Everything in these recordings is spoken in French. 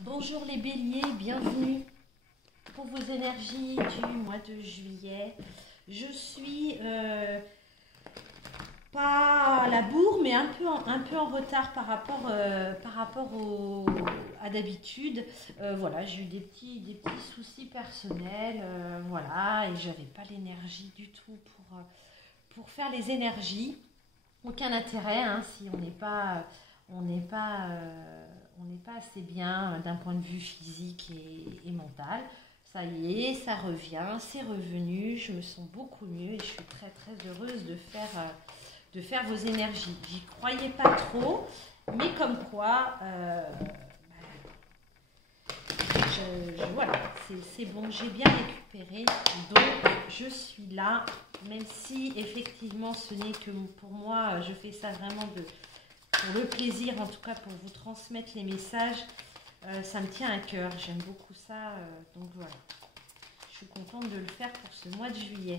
Bonjour les béliers, bienvenue pour vos énergies du mois de juillet. Je suis pas à la bourre, mais un peu en retard par rapport, à d'habitude. Voilà, j'ai eu des petits soucis personnels, voilà, et j'avais pas l'énergie du tout pour faire les énergies. Aucun intérêt hein, si on n'est pas, on n'est pas assez bien d'un point de vue physique et mental. Ça y est, ça revient, c'est revenu, je me sens beaucoup mieux et je suis très très heureuse de faire vos énergies. J'y croyais pas trop, mais comme quoi, voilà, c'est bon, j'ai bien récupéré, donc je suis là, même si effectivement ce n'est que pour moi, je fais ça vraiment pour le plaisir, en tout cas pour vous transmettre les messages, ça me tient à cœur, j'aime beaucoup ça, donc voilà, je suis contente de le faire pour ce mois de juillet.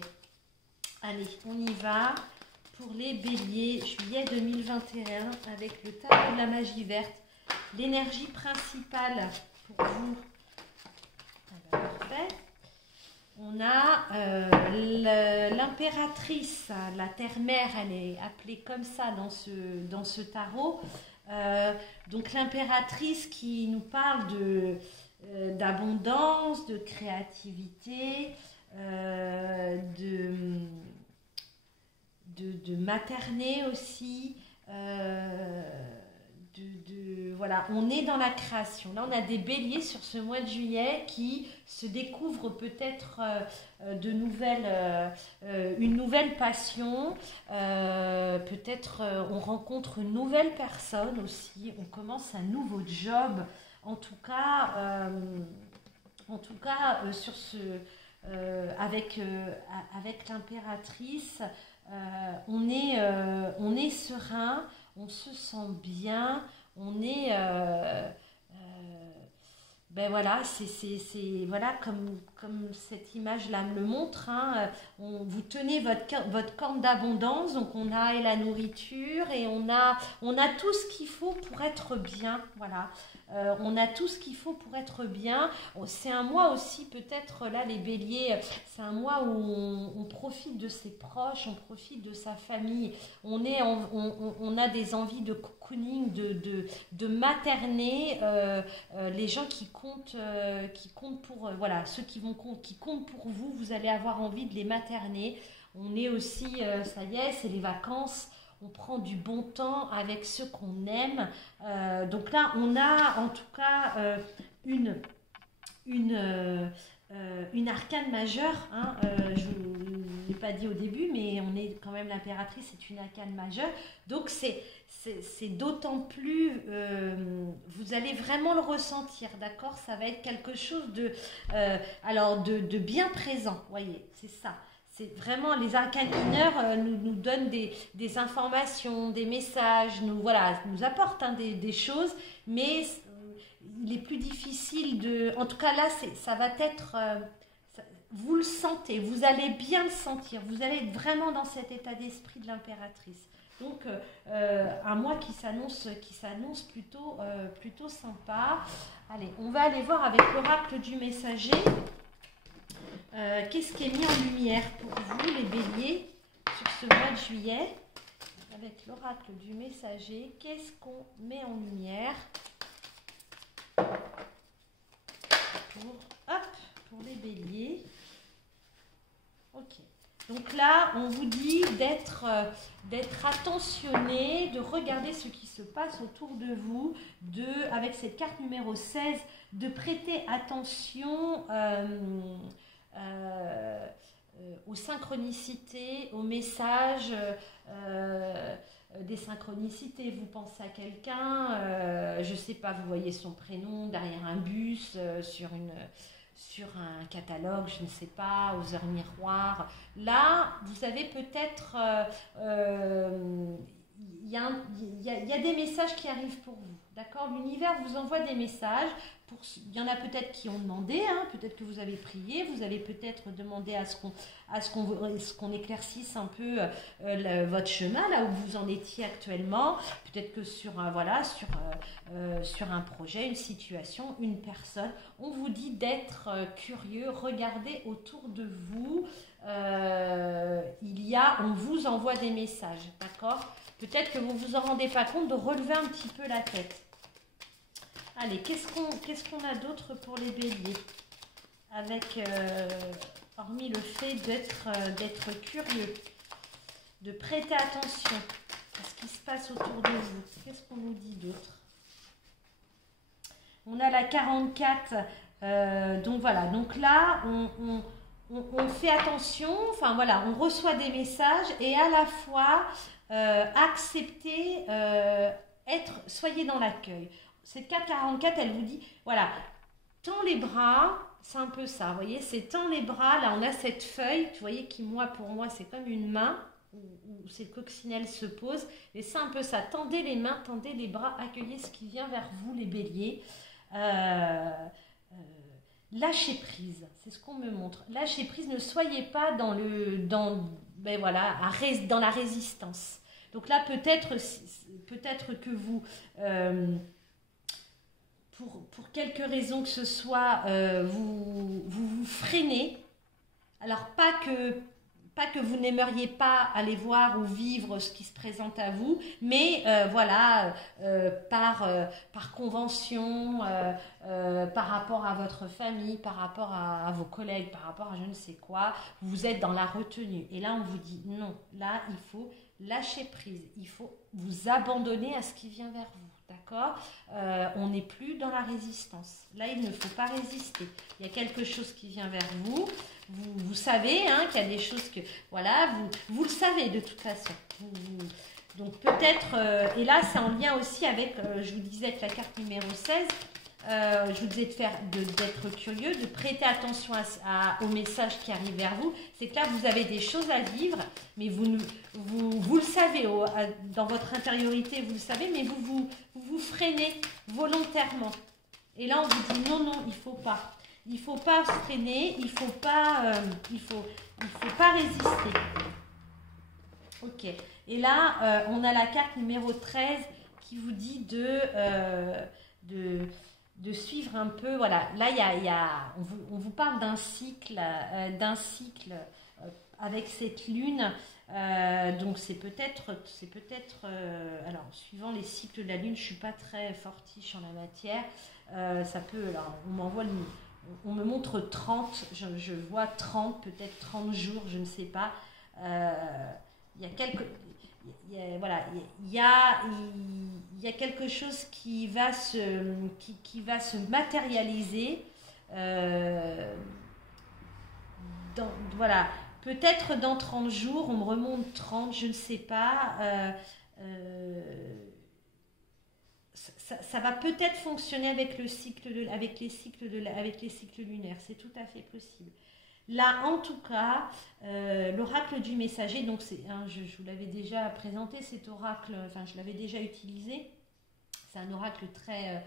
Allez, on y va pour les béliers, juillet 2021, avec le tarot de la magie verte, l'énergie principale pour vous. Parfait. On a l'impératrice, la terre-mère, elle est appelée comme ça dans ce tarot. Donc l'impératrice qui nous parle d'abondance, de créativité, de materner aussi. Voilà, on est dans la création. Là, on a des béliers sur ce mois de juillet qui se découvrent peut-être une nouvelle passion. Peut-être on rencontre une nouvelle personne aussi. On commence un nouveau job. En tout cas, sur avec l'impératrice, on est serein. On se sent bien, on est, ben voilà, c'est voilà comme cette image-là me le montre. Hein, vous tenez votre corne d'abondance, donc on a et la nourriture et on a tout ce qu'il faut pour être bien. Voilà, on a tout ce qu'il faut pour être bien. C'est un mois aussi peut-être là les béliers, c'est un mois où on profite de ses proches, on profite de sa famille. On a des envies de cocooning, de materner les gens qui comptent pour voilà, ceux qui comptent pour vous, vous allez avoir envie de les materner. On est aussi, ça y est, c'est les vacances. On prend du bon temps avec ceux qu'on aime. Donc là, on a en tout cas une arcane majeure. Hein, je ne l'ai pas dit au début, mais on est quand même l'impératrice, c'est une arcane majeure. Donc c'est d'autant plus, vous allez vraiment le ressentir, d'accord? Ça va être quelque chose de bien présent, voyez, c'est ça. C'est vraiment, les arcanes mineures nous donnent des informations, des messages, nous apportent hein, des choses, mais il est plus difficile de... En tout cas là, ça va être... vous le sentez, vous allez bien le sentir, vous allez être vraiment dans cet état d'esprit de l'impératrice. Donc un mois qui s'annonce plutôt sympa. Allez, on va aller voir avec l'oracle du messager. Qu'est-ce qui est mis en lumière pour vous les béliers sur ce mois de juillet? Avec l'oracle du messager, qu'est-ce qu'on met en lumière pour les béliers? Ok. Donc là, on vous dit d'être attentionné, de regarder ce qui se passe autour de vous, avec cette carte numéro 16, de prêter attention aux synchronicités, aux messages, des synchronicités. Vous pensez à quelqu'un, je ne sais pas, vous voyez son prénom derrière un bus, sur un catalogue, je ne sais pas, aux heures miroirs. Là, vous savez peut-être, il y a des messages qui arrivent pour vous, D'accord? L'univers vous envoie des messages. Il y en a peut-être qui ont demandé, hein, peut-être que vous avez prié, vous avez peut-être demandé à ce qu'on éclaircisse un peu votre chemin, là où vous en étiez actuellement. Peut-être que sur un projet, une situation, une personne, on vous dit d'être curieux, regardez autour de vous. On vous envoie des messages, d'accord? Peut-être que vous ne vous en rendez pas compte, de relever un petit peu la tête. Allez, qu'est-ce qu'on a d'autre pour les béliers? Avec, hormis le fait d'être curieux, de prêter attention à ce qui se passe autour de vous. Qu'est-ce qu'on nous dit d'autre? On a la 44, donc voilà. Donc là, on fait attention, enfin voilà, on reçoit des messages et à la fois accepter, soyez dans l'accueil. Cette carte 44, elle vous dit, voilà, tends les bras, c'est un peu ça, vous voyez, c'est tends les bras, là on a cette feuille, vous voyez, qui pour moi, c'est comme une main, où ces coccinelles se posent, et c'est un peu ça, tendez les mains, tendez les bras, accueillez ce qui vient vers vous, les béliers, lâchez prise, c'est ce qu'on me montre, lâchez prise, ne soyez pas dans la résistance. Donc là, peut-être que vous... pour quelque raison que ce soit, vous freinez. Alors, pas que vous n'aimeriez pas aller voir ou vivre ce qui se présente à vous, mais par convention, par rapport à votre famille, par rapport à vos collègues, par rapport à je ne sais quoi, vous êtes dans la retenue. Et là, on vous dit non, là, il faut lâcher prise, il faut vous abandonner à ce qui vient vers vous. D'accord? On n'est plus dans la résistance. Là, il ne faut pas résister. Il y a quelque chose qui vient vers vous. Vous savez qu'il y a des choses que... Voilà, vous le savez de toute façon. Donc peut-être... et là, c'est en lien aussi avec... je vous disais que la carte numéro 16... je vous disais d'être curieux, de prêter attention aux messages qui arrivent vers vous. C'est que là, vous avez des choses à vivre, mais vous le savez, dans votre intériorité, vous le savez, mais vous freinez volontairement. Et là, on vous dit non, il ne faut pas. Il ne faut pas freiner, il ne faut pas résister. Ok. Et là, on a la carte numéro 13 qui vous dit de suivre un peu, voilà, là on vous parle d'un cycle avec cette lune, donc c'est peut-être, alors suivant les cycles de la lune, je suis pas très fortiche en la matière, ça peut, alors on me montre 30, je vois 30, peut-être 30 jours, je ne sais pas, il y a quelques... Il y a quelque chose qui va se matérialiser. Voilà, peut-être dans 30 jours, on me remonte 30, je ne sais pas. Ça va peut-être fonctionner avec les cycles lunaires, c'est tout à fait possible. Là, en tout cas, l'oracle du messager, donc je vous l'avais déjà présenté, cet oracle, enfin je l'avais déjà utilisé, c'est un oracle très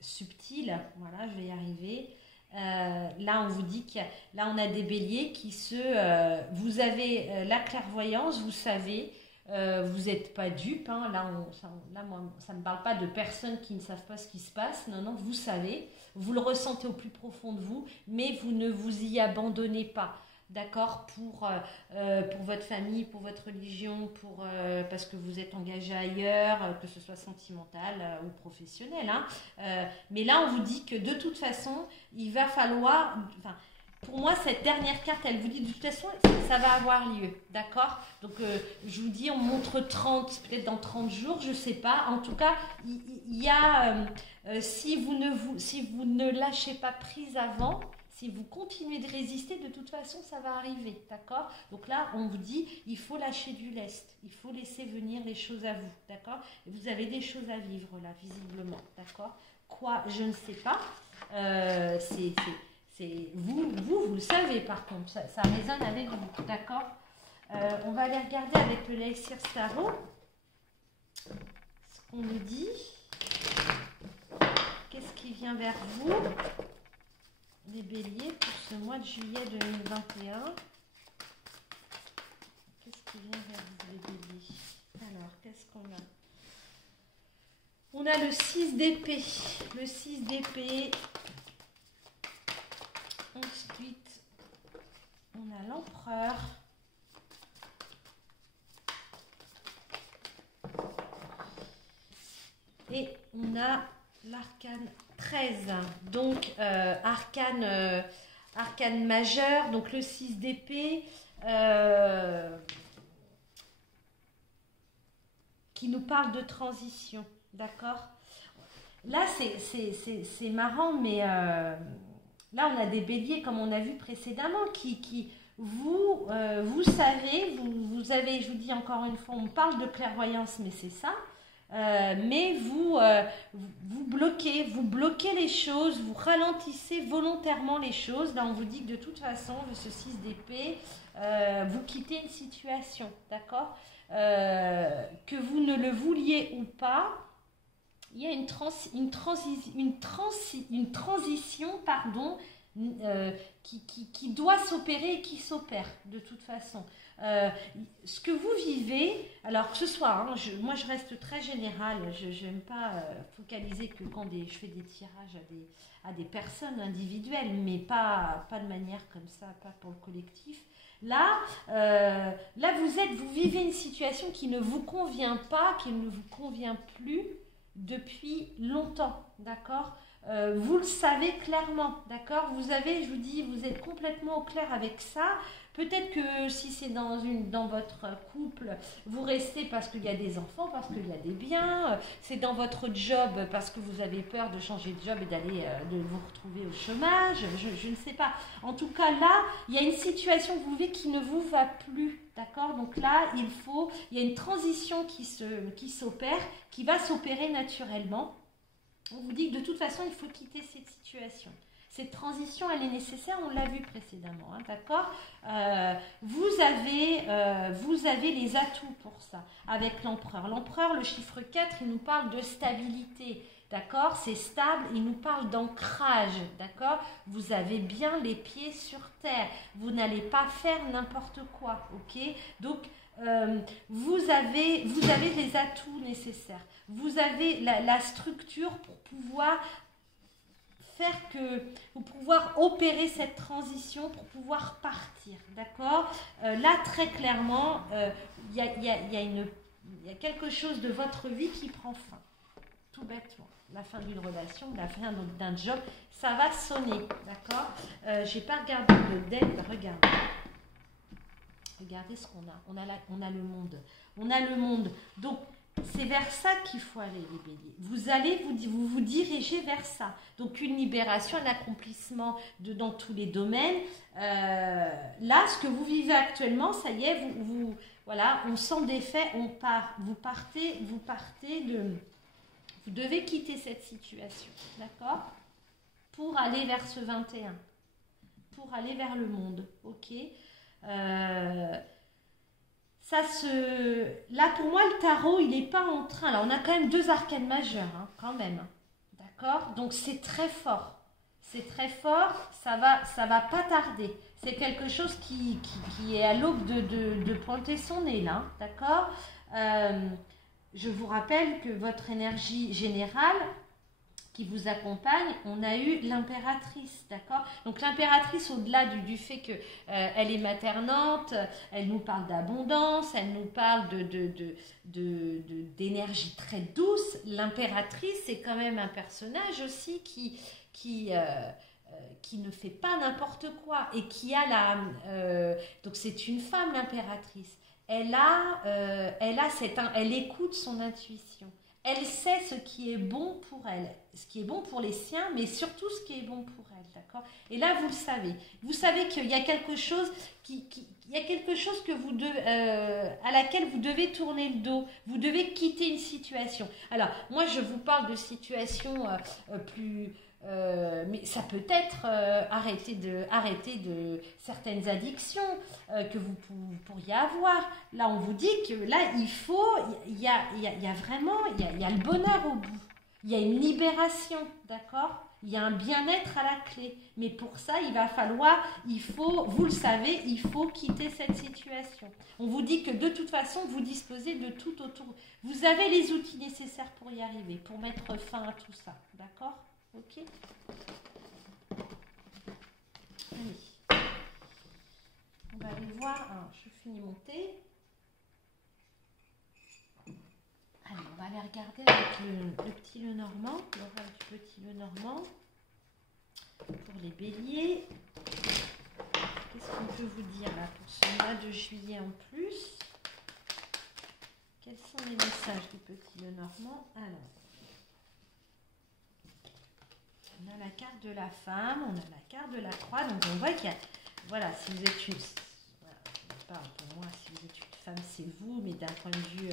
subtil, voilà, je vais y arriver. Là, on vous dit là on a des béliers vous avez la clairvoyance, vous savez, vous n'êtes pas dupes, hein. Moi, ça ne parle pas de personnes qui ne savent pas ce qui se passe, non, vous savez, vous le ressentez au plus profond de vous, mais vous ne vous y abandonnez pas, d'accord, pour votre famille, pour votre religion, parce que vous êtes engagé ailleurs, que ce soit sentimental ou professionnel, hein. Mais là, on vous dit que de toute façon, il va falloir... Pour moi, cette dernière carte, elle vous dit de toute façon, ça va avoir lieu, d'accord? Donc, je vous dis, on montre 30, peut-être dans 30 jours, je ne sais pas. En tout cas, il y a, si vous ne lâchez pas prise avant, si vous continuez de résister, de toute façon, ça va arriver, d'accord? Donc là, on vous dit, il faut lâcher du lest, il faut laisser venir les choses à vous, d'accord? Et vous avez des choses à vivre là, visiblement, d'accord? Quoi, je ne sais pas. Vous le savez par contre, ça résonne avec vous, d'accord? On va aller regarder avec le Laïcir Starot. ce qu'on nous dit. Qu'est-ce qui vient vers vous, les béliers, pour ce mois de juillet 2021? Qu'est-ce qui vient vers vous, les béliers? Alors, qu'est-ce qu'on a? On a le 6 d'épée. Le 6 d'épée. Ensuite, on a l'empereur. Et on a l'arcane 13. Donc, arcane majeur. Donc, le 6 d'épée. Qui nous parle de transition. D'accord? Là, c'est marrant, mais là, on a des béliers, comme on a vu précédemment, qui vous savez, vous avez, je vous dis encore une fois, on parle de clairvoyance, mais c'est ça. Mais vous bloquez les choses, vous ralentissez volontairement les choses. Là, on vous dit que de toute façon, ce 6 d'épée, vous quittez une situation, d'accord? Que vous ne le vouliez ou pas, il y a une transition, pardon, qui doit s'opérer et qui s'opère de toute façon. Ce que vous vivez, alors que ce soit, hein, moi je reste très générale, je n'aime pas focaliser que quand je fais des tirages à des personnes individuelles, mais pas de manière comme ça, pas pour le collectif. Là, vous vivez une situation qui ne vous convient pas, qui ne vous convient plus depuis longtemps, d'accord? Vous le savez clairement, d'accord? Vous avez, je vous dis, vous êtes complètement au clair avec ça. Peut-être que si c'est dans votre couple, vous restez parce qu'il y a des enfants, parce qu'il y a des biens. C'est dans votre job parce que vous avez peur de changer de job et de vous retrouver au chômage. Je ne sais pas. En tout cas, là, il y a une situation que vous vivez qui ne vous va plus, d'accord? Donc là, il y a une transition qui s'opère, qui va s'opérer naturellement. On vous dit que de toute façon, il faut quitter cette situation. Cette transition, elle est nécessaire, on l'a vu précédemment, hein, d'accord? Vous avez les atouts pour ça, avec l'empereur. L'empereur, le chiffre 4, il nous parle de stabilité, d'accord? C'est stable, il nous parle d'ancrage, d'accord? Vous avez bien les pieds sur terre, vous n'allez pas faire n'importe quoi, ok? Donc, vous avez les atouts nécessaires. Vous avez la structure pour pouvoir pour pouvoir opérer cette transition, pour pouvoir partir, d'accord? Là, très clairement, il y a quelque chose de votre vie qui prend fin, tout bêtement. La fin d'une relation, la fin d'un job, ça va sonner, d'accord? J'ai pas regardé le deck, regardez ce qu'on a. On a le monde. On a le monde. Donc, c'est vers ça qu'il faut aller, les béliers. Vous allez vous diriger vers ça. Donc, une libération, un accomplissement dans tous les domaines. Là, ce que vous vivez actuellement, ça y est, voilà, on s'en défait, on part. Vous devez quitter cette situation, d'accord? Pour aller vers ce 21. Pour aller vers le monde, ok? Là, pour moi, le tarot, il n'est pas en train. Là, on a quand même 2 arcanes majeures, hein, quand même. D'accord? Donc, c'est très fort. C'est très fort. Ça va pas tarder. C'est quelque chose qui est à l'aube de pointer son nez, là. D'accord? Je vous rappelle que votre énergie générale qui vous accompagne, on a eu l'impératrice, d'accord? Donc l'impératrice, au-delà du fait que elle est maternante, elle nous parle d'abondance, elle nous parle d'énergie très douce. L'impératrice, c'est quand même un personnage aussi qui ne fait pas n'importe quoi et qui a donc c'est une femme, l'impératrice. Elle écoute son intuition. Elle sait ce qui est bon pour elle, ce qui est bon pour les siens, mais surtout ce qui est bon pour elle, d'accord? Et là, vous le savez. Vous savez qu'il y a quelque chose à laquelle vous devez tourner le dos. Vous devez quitter une situation. Alors, moi, je vous parle de situations plus mais ça peut être arrêter de certaines addictions que vous pourriez avoir. Là, on vous dit que là, il y a vraiment, il y a le bonheur au bout. Il y a une libération, d'accord? Il y a un bien-être à la clé. Mais pour ça, vous le savez, il faut quitter cette situation. On vous dit que de toute façon, vous disposez de tout autour. Vous avez les outils nécessaires pour y arriver, pour mettre fin à tout ça. D'accord? Ok? Allez. On va aller voir. Alors, je finis mon thé. Allez, on va aller regarder avec le petit Lenormand, l'oracle du petit Lenormand. Pour les béliers, qu'est-ce qu'on peut vous dire là pour ce mois de juillet en plus? Quels sont les messages du petit Lenormand? Alors, on a la carte de la femme, on a la carte de la croix, donc on voit qu'il y a, voilà, si vous êtes une, voilà, je ne parle pour moi, si vous êtes une femme, c'est vous, mais d'un point de vue,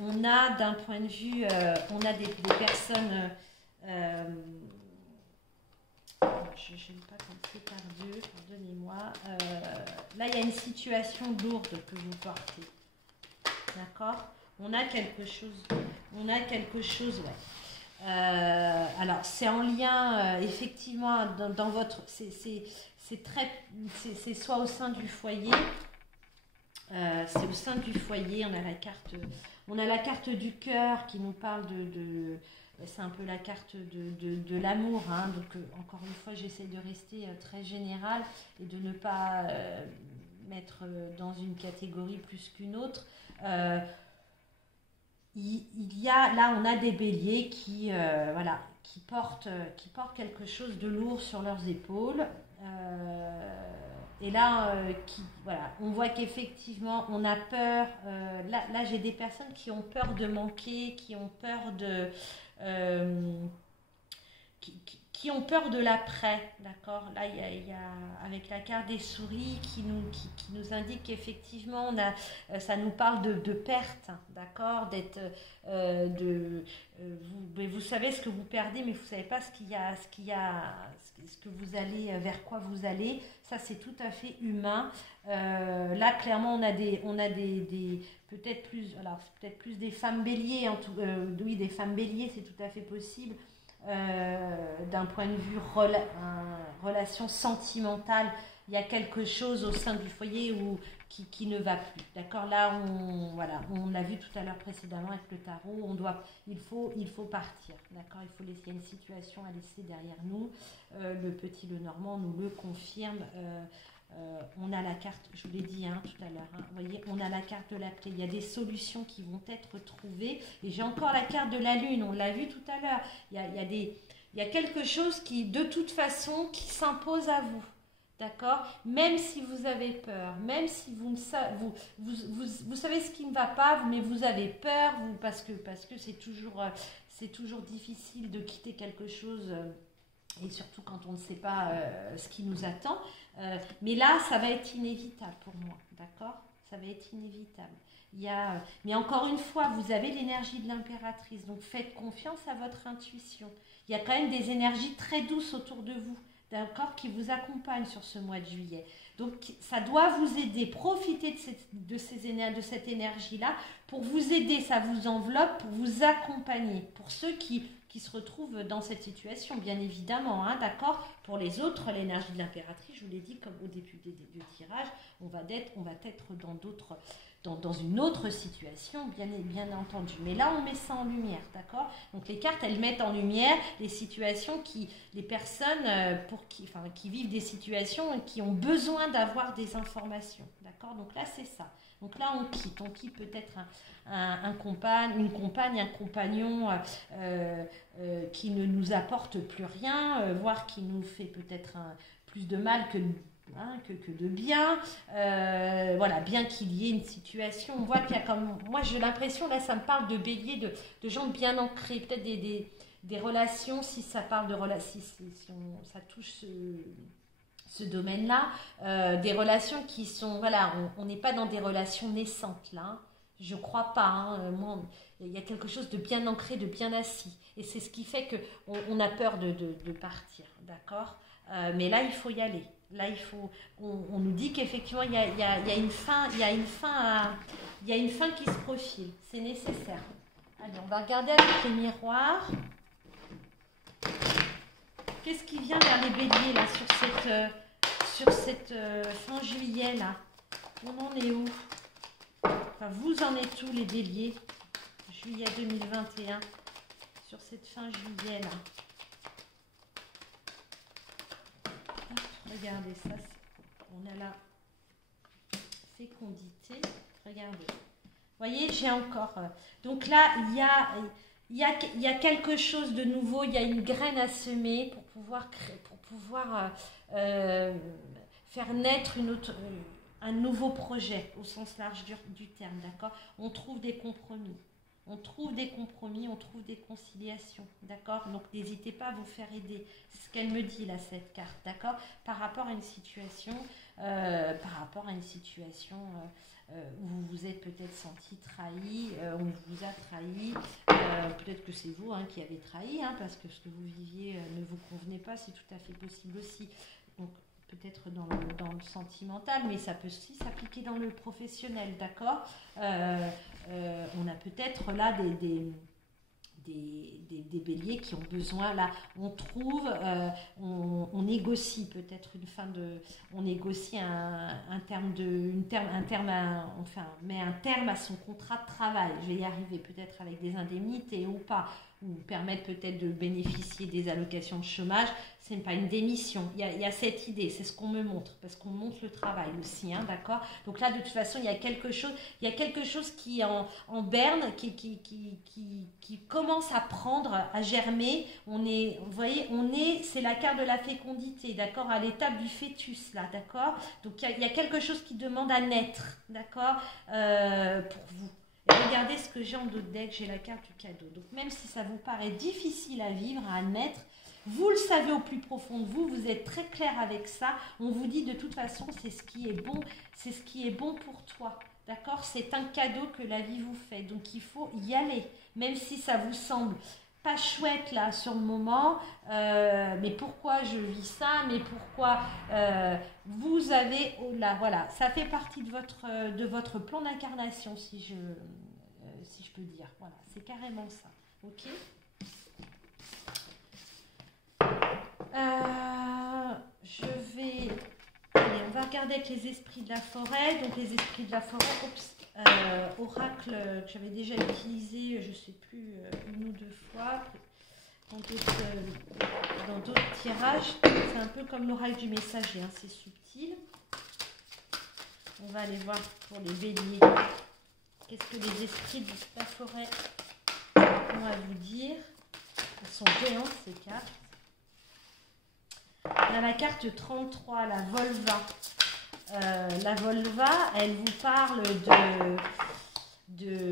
on a d'un point de vue, on a des personnes, je n'aime pas quand c'est par deux, pardonnez-moi, là il y a une situation lourde que vous portez, d'accord? On a quelque chose, ouais. Alors c'est en lien effectivement dans votre, c'est soit au sein du foyer, c'est au sein du foyer. On a la carte du cœur qui nous parle c'est un peu la carte de l'amour, hein. Donc encore une fois, j'essaie de rester très générale et de ne pas mettre dans une catégorie plus qu'une autre. Il y a, là, on a des béliers qui portent quelque chose de lourd sur leurs épaules. Et là, on voit qu'effectivement, on a peur. Là, j'ai des personnes qui ont peur de manquer, qui ont peur qui ont peur de l'après, d'accord? Là, il y a avec la carte des souris qui nous indique qu'effectivement, ça nous parle de perte, d'accord? D'être, vous savez ce que vous perdez, mais vous ne savez pas ce que vous allez, vers quoi vous allez. Ça, c'est tout à fait humain. Là, clairement, on a des peut-être plus des femmes béliers, oui, des femmes béliers, c'est tout à fait possible. D'un point de vue relation sentimentale, il y a quelque chose au sein du foyer qui ne va plus. D'accord? Là, on l'a vu tout à l'heure précédemment avec le tarot, il faut partir. D'accord? Il faut laisser une situation à laisser derrière nous. Le petit Lenormand nous le confirme. On a la carte, je vous l'ai dit tout à l'heure, vous voyez, on a la carte de la clé, il y a des solutions qui vont être trouvées, et j'ai encore la carte de la lune, on l'a vu tout à l'heure, il y a quelque chose qui, de toute façon, qui s'impose à vous, d'accord? Même si vous avez peur, même si vous savez ce qui ne va pas, mais vous avez peur, parce que c'est toujours difficile de quitter quelque chose, et surtout quand on ne sait pas ce qui nous attend. Mais là, ça va être inévitable pour moi, d'accord? Ça va être inévitable. Mais encore une fois, vous avez l'énergie de l'impératrice, donc faites confiance à votre intuition. Il y a quand même des énergies très douces autour de vous, d'accord, qui vous accompagnent sur ce mois de juillet. Donc, ça doit vous aider. Profitez de cette énergie-là pour vous aider, ça vous enveloppe, pour vous accompagner. Pour ceux qui se retrouvent dans cette situation, bien évidemment, d'accord? Pour les autres, l'énergie de l'impératrice, je vous l'ai dit, comme au début du tirage, on va être dans une autre situation, bien entendu. Mais là, on met ça en lumière, d'accord? Donc, les cartes, elles mettent en lumière les situations les personnes qui vivent des situations et qui ont besoin d'avoir des informations, d'accord? Donc là, c'est ça. Donc là, on quitte peut-être une compagne, un compagnon qui ne nous apporte plus rien, voire qui nous fait peut-être plus de mal que de bien. Voilà, bien qu'il y ait une situation, on voit qu'il y a moi j'ai l'impression, là ça me parle de bélier, de gens bien ancrés, peut-être des relations, si ça parle de relations, si ça touche ce domaine-là, des relations qui sont, voilà, on n'est pas dans des relations naissantes là, je crois pas, moi, il y a quelque chose de bien ancré, de bien assis. Et c'est ce qui fait qu'on a peur de partir, d'accord? Mais là, il faut y aller. Là, on nous dit qu'effectivement, il y a une fin, il y a une fin qui se profile. C'est nécessaire. Allez, on va regarder avec les miroirs. Qu'est-ce qui vient vers les béliers là sur cette fin juillet là? On en est où? Enfin, vous en êtes où les béliers? Juillet 2021, sur cette fin juillet là. Regardez ça, on a la fécondité. Regardez. Vous voyez, j'ai encore. Donc là, il y a quelque chose de nouveau, il y a une graine à semer pour pouvoir faire naître un nouveau projet au sens large du terme, d'accord? On trouve des compromis. On trouve des compromis, on trouve des conciliations, d'accord? Donc n'hésitez pas à vous faire aider. C'est ce qu'elle me dit là, cette carte, d'accord? Par rapport à une situation, où vous vous êtes peut-être senti trahi, on vous a trahi, peut-être que c'est vous qui avez trahi, parce que ce que vous viviez ne vous convenait pas, c'est tout à fait possible aussi. Donc peut-être dans le sentimental, mais ça peut aussi s'appliquer dans le professionnel, d'accord? On a peut-être là des béliers qui ont besoin, là, on trouve, on négocie peut-être on négocie met un terme à son contrat de travail. Je vais y arriver, peut-être avec des indemnités ou pas, ou permettre peut-être de bénéficier des allocations de chômage. Ce n'est pas une démission. Il y a cette idée, c'est ce qu'on me montre, parce qu'on montre le travail aussi, d'accord? Donc là, de toute façon, il y a quelque chose qui est en berne, qui commence à prendre, à germer. Vous voyez, c'est la carte de la fécondité, d'accord? À l'étape du fœtus, là, d'accord? Donc il y a quelque chose qui demande à naître, d'accord? Pour vous. Et regardez ce que j'ai en dos de deck, j'ai la carte du cadeau. Donc même si ça vous paraît difficile à vivre, à admettre, vous le savez au plus profond de vous, vous êtes très clair avec ça. On vous dit de toute façon, c'est ce qui est bon pour toi. D'accord? C'est un cadeau que la vie vous fait. Donc il faut y aller, même si ça vous semble pas chouette là sur le moment, mais pourquoi je vis ça, mais pourquoi vous avez, oh là, voilà, ça fait partie de votre plan d'incarnation, si je peux dire, voilà, c'est carrément ça, ok? Allez, on va regarder avec les esprits de la forêt. Donc les esprits de la forêt, oracle que j'avais déjà utilisé, je ne sais plus, une ou deux fois, dans d'autres tirages. C'est un peu comme l'oracle du messager, c'est subtil. On va aller voir pour les béliers. Qu'est-ce que les esprits de la forêt ont à vous dire? Elles sont géantes ces cartes. On a la carte 33, la Volva. La Volva, elle vous parle de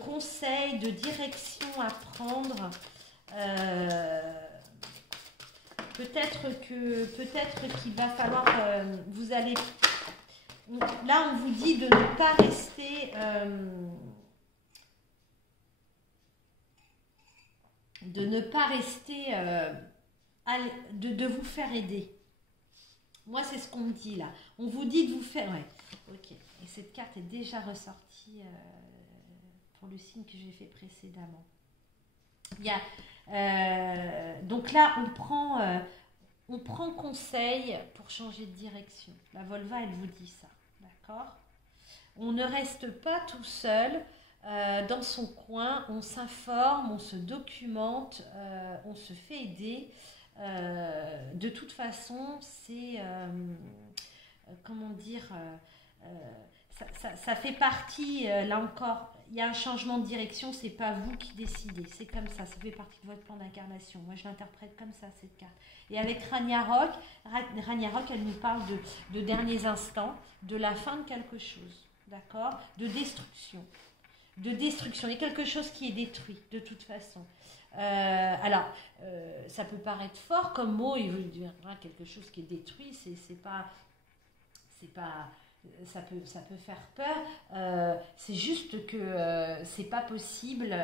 conseils, de direction à prendre. Peut-être qu'il va falloir, là on vous dit de ne pas rester, de vous faire aider. Moi c'est ce qu'on me dit là. On vous dit de vous faire, ouais, ok. Et cette carte est déjà ressortie pour le signe que j'ai fait précédemment. Donc là on prend conseil pour changer de direction. La Volva elle vous dit ça, d'accord? On ne reste pas tout seul dans son coin, on s'informe, on se documente, on se fait aider. De toute façon, c'est comment dire, ça fait partie, là encore, il y a un changement de direction, c'est pas vous qui décidez, c'est comme ça fait partie de votre plan d'incarnation. Moi je l'interprète comme ça, cette carte. Et avec Ragnarok, elle nous parle de derniers instants, de la fin de quelque chose, d'accord, de destruction. Il y a quelque chose qui est détruit de toute façon. Alors ça peut paraître fort comme mot, il veut dire quelque chose qui est détruit, c'est pas ça peut faire peur. C'est juste que c'est pas possible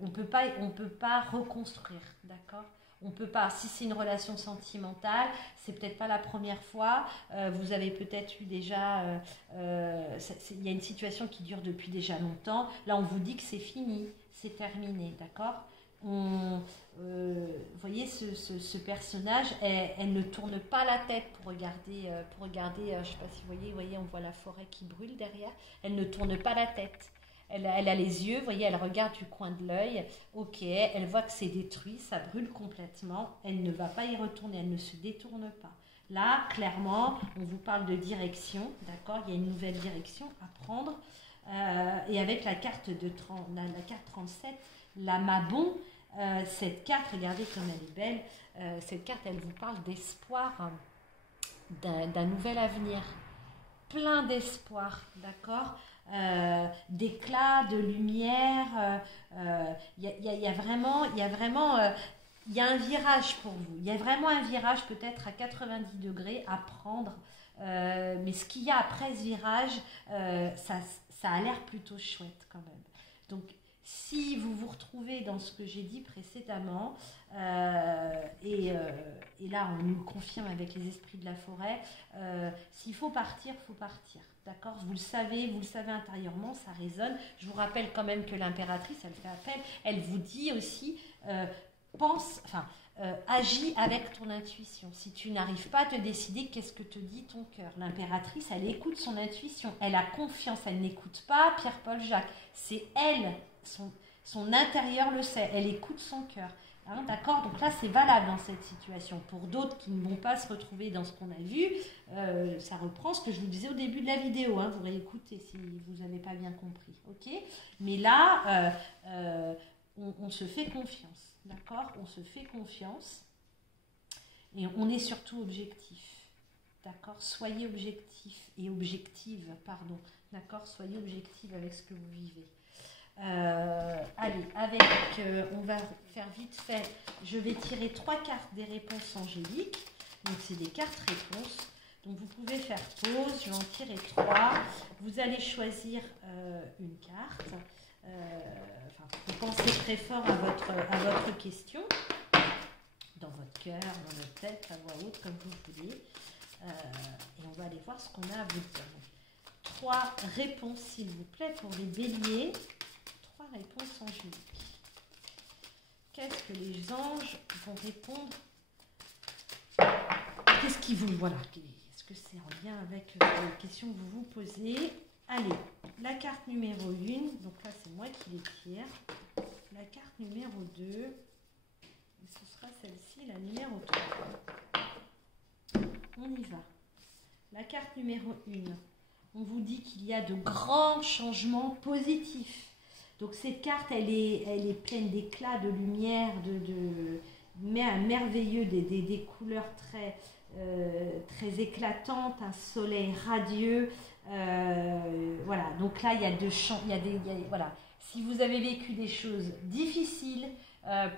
on peut pas reconstruire, d'accord? On peut pas. Si c'est une relation sentimentale, c'est peut-être pas la première fois. Vous avez peut-être eu déjà. Il y a une situation qui dure depuis déjà longtemps. Là, on vous dit que c'est fini, c'est terminé, d'accord? Vous voyez ce personnage, elle ne tourne pas la tête pour regarder, je ne sais pas si vous voyez, on voit la forêt qui brûle derrière. Elle ne tourne pas la tête. Elle a les yeux, vous voyez, elle regarde du coin de l'œil. Ok, elle voit que c'est détruit, ça brûle complètement. Elle ne va pas y retourner, elle ne se détourne pas. Là, clairement, on vous parle de direction, d'accord? Il y a une nouvelle direction à prendre. Et avec la carte la carte 37, la Mabon, cette carte, regardez comme elle est belle, cette carte, elle vous parle d'espoir, d'un nouvel avenir, plein d'espoir, d'accord, d'éclat, de lumière, il y a vraiment, il y a un virage pour vous, il y a vraiment un virage peut-être à 90 degrés à prendre, mais ce qu'il y a après ce virage, ça a l'air plutôt chouette quand même. Donc, si vous vous retrouvez dans ce que j'ai dit précédemment, et là on nous le confirme avec les esprits de la forêt, s'il faut partir, d'accord? Vous le savez intérieurement, ça résonne. Je vous rappelle quand même que l'impératrice, elle fait appel, elle vous dit aussi, agis avec ton intuition. Si tu n'arrives pas à te décider, qu'est-ce que te dit ton cœur? L'impératrice, elle écoute son intuition, elle a confiance, elle n'écoute pas Pierre-Paul Jacques, c'est elle. Son intérieur le sait, elle écoute son cœur. Hein, d'accord? Donc là, c'est valable dans cette situation. Pour d'autres qui ne vont pas se retrouver dans ce qu'on a vu, ça reprend ce que je vous disais au début de la vidéo. Hein, vous réécoutez si vous n'avez pas bien compris. Ok? Mais là, on se fait confiance. D'accord? On se fait confiance. Et on est surtout objectif. D'accord? Soyez objectif et objective, pardon. D'accord? Soyez objective avec ce que vous vivez. Allez, on va faire vite fait. Je vais tirer 3 cartes des réponses angéliques. Donc, c'est des cartes réponses. Donc, vous pouvez faire pause. Je vais en tirer 3. Vous allez choisir une carte. Vous pensez très fort à votre question. Dans votre cœur, dans votre tête, à voix haute, comme vous voulez. Et on va aller voir ce qu'on a à vous dire. 3 réponses, s'il vous plaît, pour les béliers. Réponse angélique. Qu'est-ce que les anges vont répondre? Qu'est-ce qu'ils vous... Voilà. Est-ce que c'est en lien avec les questions que vous vous posez? Allez, la carte numéro 1. Donc là, c'est moi qui les tire. La carte numéro 2. Ce sera celle-ci, la numéro 3. On y va. La carte numéro 1. On vous dit qu'il y a de grands changements positifs. Donc cette carte, elle est pleine d'éclats, de lumière, merveilleux, des couleurs très éclatantes, un soleil radieux. Voilà, donc là, il y a voilà. Si vous avez vécu des choses difficiles,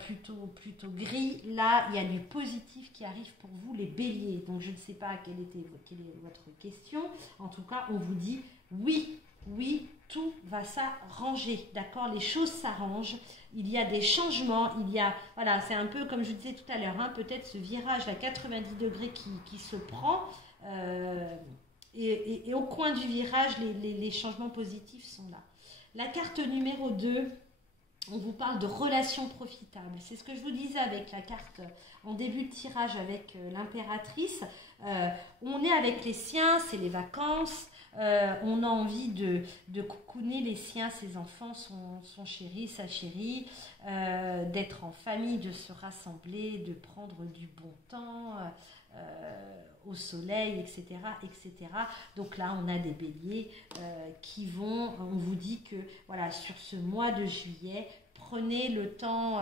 plutôt gris, là, il y a du positif qui arrive pour vous, les béliers. Donc je ne sais pas quelle est votre question. En tout cas, on vous dit oui, tout va s'arranger, d'accord? Les choses s'arrangent, il y a des changements, voilà, c'est un peu comme je disais tout à l'heure, hein, peut-être ce virage à 90 degrés qui se prend, et au coin du virage, les changements positifs sont là. La carte numéro 2, on vous parle de relations profitables. C'est ce que je vous disais avec la carte en début de tirage avec l'impératrice. On est avec les siens, c'est les vacances. On a envie de coucouner les siens, ses enfants, son chéri, sa chérie, d'être en famille, de se rassembler, de prendre du bon temps au soleil, etc., etc. Donc là, on a des béliers on vous dit que voilà, sur ce mois de juillet, prenez le temps,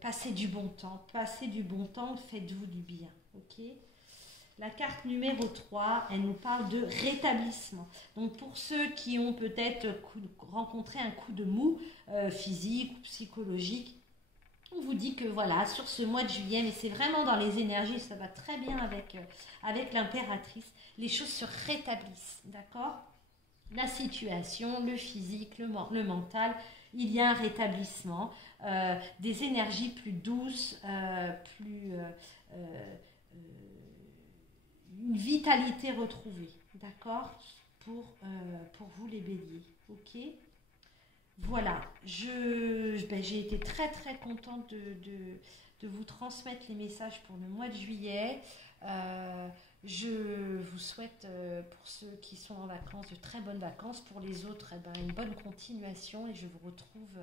passez du bon temps, faites-vous du bien, ok? La carte numéro 3, elle nous parle de rétablissement. Donc pour ceux qui ont peut-être rencontré un coup de mou, physique ou psychologique, On vous dit que voilà, sur ce mois de juillet, mais c'est vraiment dans les énergies, ça va très bien avec l'impératrice, les choses se rétablissent, d'accord? La situation, le physique, le mental, il y a un rétablissement, des énergies plus douces, une vitalité retrouvée, d'accord? Pour vous les béliers, ok? Voilà, j'ai été très très contente de vous transmettre les messages pour le mois de juillet. Je vous souhaite, pour ceux qui sont en vacances, de très bonnes vacances. Pour les autres, eh ben, une bonne continuation et je vous retrouve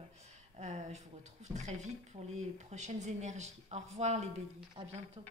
très vite pour les prochaines énergies. Au revoir les béliers, à bientôt.